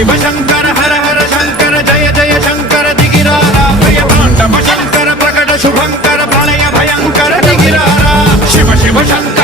शिव शंकर हर हर शंकर जय जय शंकर दिगिरारा प्रिय तांडव शंकर प्रकट शुभंकर प्रलय भयंकर दिगिरारा शिव शिव शंकर